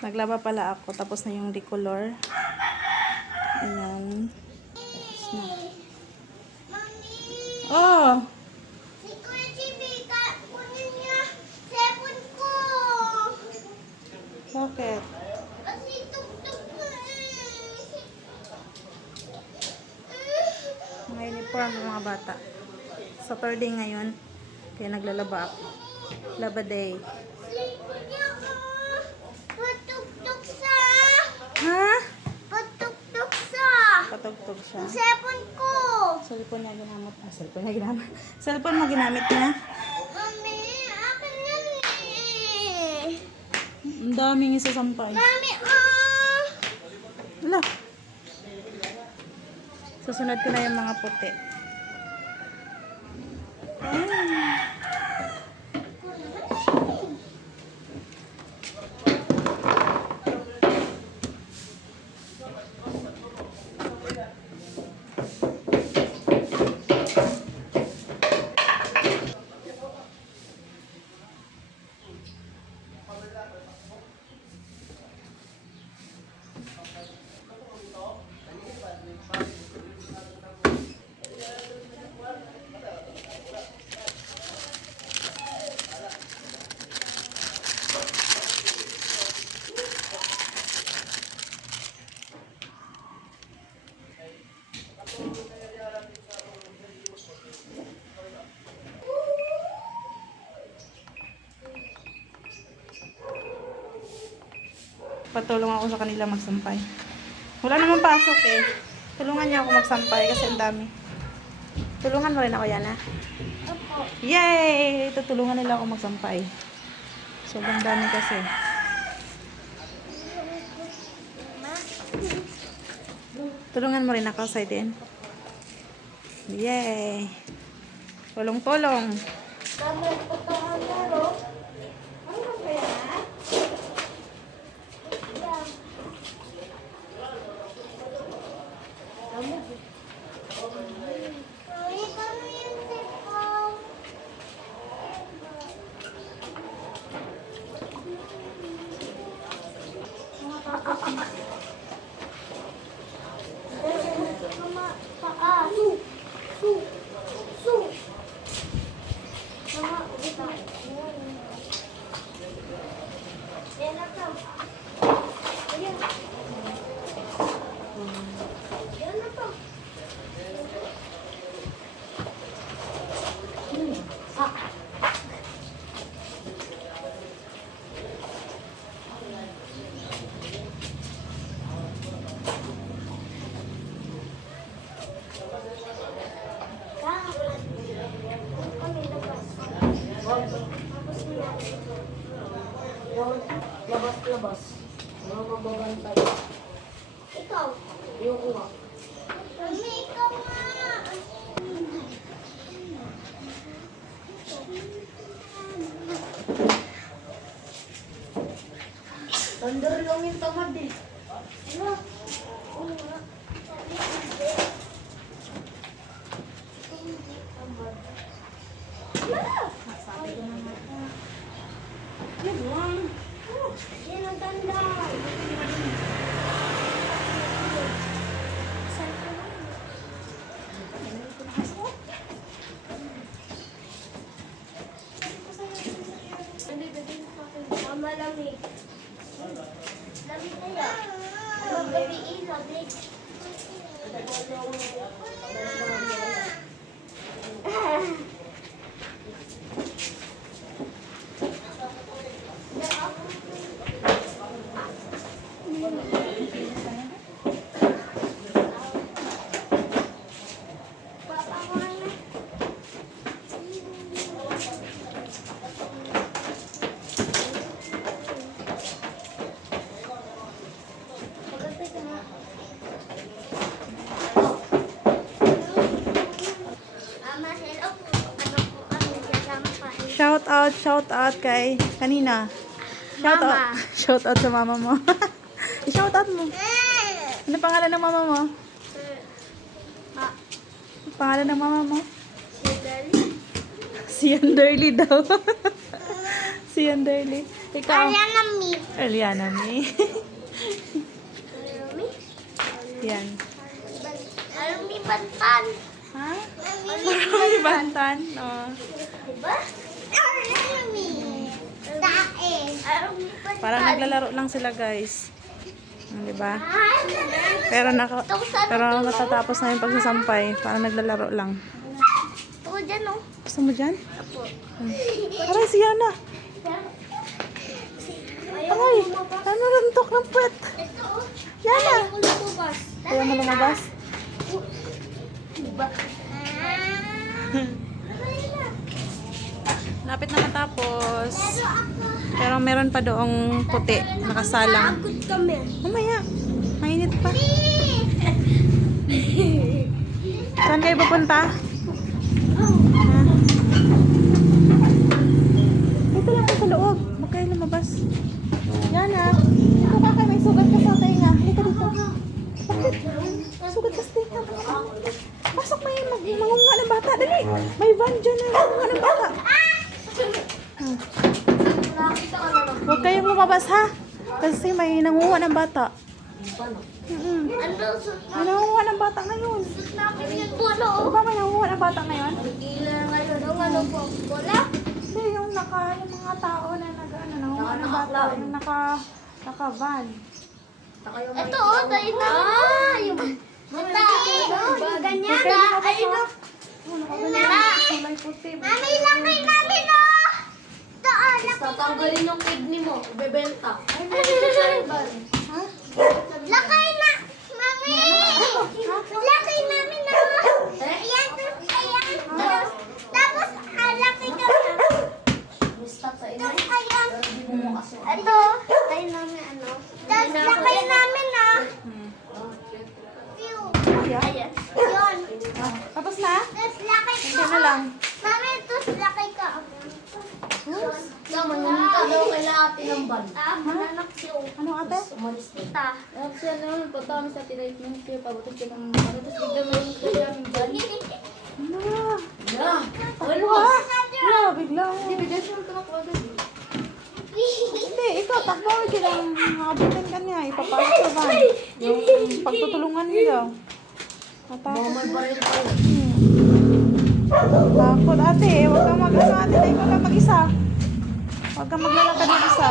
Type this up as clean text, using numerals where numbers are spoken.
Naglaba pala ako. Tapos na yung decolor. Ayan. Tapos na. Oh! Si Kuya Chibi, kunin niya cellphone ko. Bakit? Kasi tugtog ko Mga uniform ng mga bata. Saturday ngayon. Kaya naglalaba ako. Laba day. Cellphone niya patugtog sa. Ha? Patugtog sa. Patugtog siya. Yung cellphone ko. Cellphone niya ginamit. Cellphone niya ginamit. Cellphone mo ginamit niya? Mami, akin yan eh. Ang daming isasampay. Mami, Wala. Susunod ko na yung mga puti. Patulong ako sa kanila magsampay. Wala namang pasok eh. Tulungan niya ako magsampay kasi ang dami. Tulungan mo rin ako yan, ha? Opo. Yay! Tutulungan nila ako magsampay. Sobrang dami kasi. Tulungan mo rin ako, Saiden. Yay! Tulong-tulong. Dami po ito ang laro. Ano ba yan? Mami, kami yung cellphone. Mama, paa. Su. Su. Mama, kita. Yan na to. Ayan. Yan na to. Labas-labas. Mga magbabantay. Ikaw. Yung nga. Mami, ikaw nga. Thunder lang yung tamad eh. Ano? Oo nga. Hindi tamad. Sabi ko naman. Yan lang. Yan ang tanda. Mama, lamig. Lamig na yan. Magabi ilaw, Drake. Papa, kumain na. Magantay ka na. Ama, hello po. Ano po kami kasama pa? Shout out kay kanina. Mama. Shout out sa mama mo. I-shout out mo. Ano pangalan ng mama mo? Ah, Ano pangalan ng mama mo? si Dali. Si Anderly daw. Si Yanderly. Ikaw. Ariana Mi. Eliana mi. Arumi? Yan. Arumi Bantan. Ha? Arumi May bantan. Oh. Diba? Arumi. Tae. Arumi Bantan. Parang naglalaro lang sila guys. Di ba? Ay, Pero natatapos na yung pagsasampay. Parang naglalaro lang. ito dyan oh. Gusto mo dyan? Apo. Aray, si Yana. Aray, ano rantok ng puwet? Ito oh. Yana. Ayaw ko lumabas. Ayaw mo lumabas? Diba? Lapit na matapos. Pero ako. Pero meron pa doong puti. Nakasalang. Pagod kami. Mamaya. Mainit pa. Saan kayo pupunta? Dito lang po sa loob. Huwag kayo lumabas. Yana. Ito ka kayo. May sugat ka sa tainga. Halika dito. Bakit? Sugat ka sa tainga. Pasok mo yun. Mangunguha ng bata. Dali. May van dyan na. Mangunguha ng bata. Nakakita ka na lang. Huwag kayong lumabas ha. Kasi may nangunguha ng bata. Paano? Ano? May nangunguha ng bata ngayon. Namin yung bola oh. Di ba may nangunguha ng bata ngayon? Kila ngayon. Yung ano po? Bola? Hindi, yung mga tao na nangunguha ng bata. Yung naka-van. Taka yung Ito oh, tayo na. Ah, yung tae. Ganyan Huwag kayong lumabas, Ayun ha? oh. Kulay puti. Mami, lakay namin oh. Ito oh, tatanggalin yung kidney mo. Bebenta. Ha? lakay na. Mami. Lakay namin oh. Ayan, ayan. Tapos, lakay ka na. Stop sa ina. Tapos, ayan. Hindi mo kasi. Ito, tayo namin ano. Tapos, lakay namin ah. Pew. Ayan. Yun. Tapos na? Tapos, lakay Hindi ka. na lang. Mami, tapos lakay ka. Tama, namunta daw kay ate ng ban. Mananak yun. Ano ate? Umalis na. Ta. Siya naman, patama sa tinitment ko, pabutos siya ng ano, tapos bigla mo yung kaya yung ban. Ano? Yeah. Ano ha? Wala, bigla. Hindi, bigla siya ng tumakbo agad. Hindi, ikaw, takbo. Kailang makabutin ka niya. Ipapasok sa van. Yung pagtutulungan niyo daw. Baka may baril pa yun. Takot ate. Huwag kang mag-ano ate. Ikaw lang mag-isa. Huwag kang maglalakad mag-isa.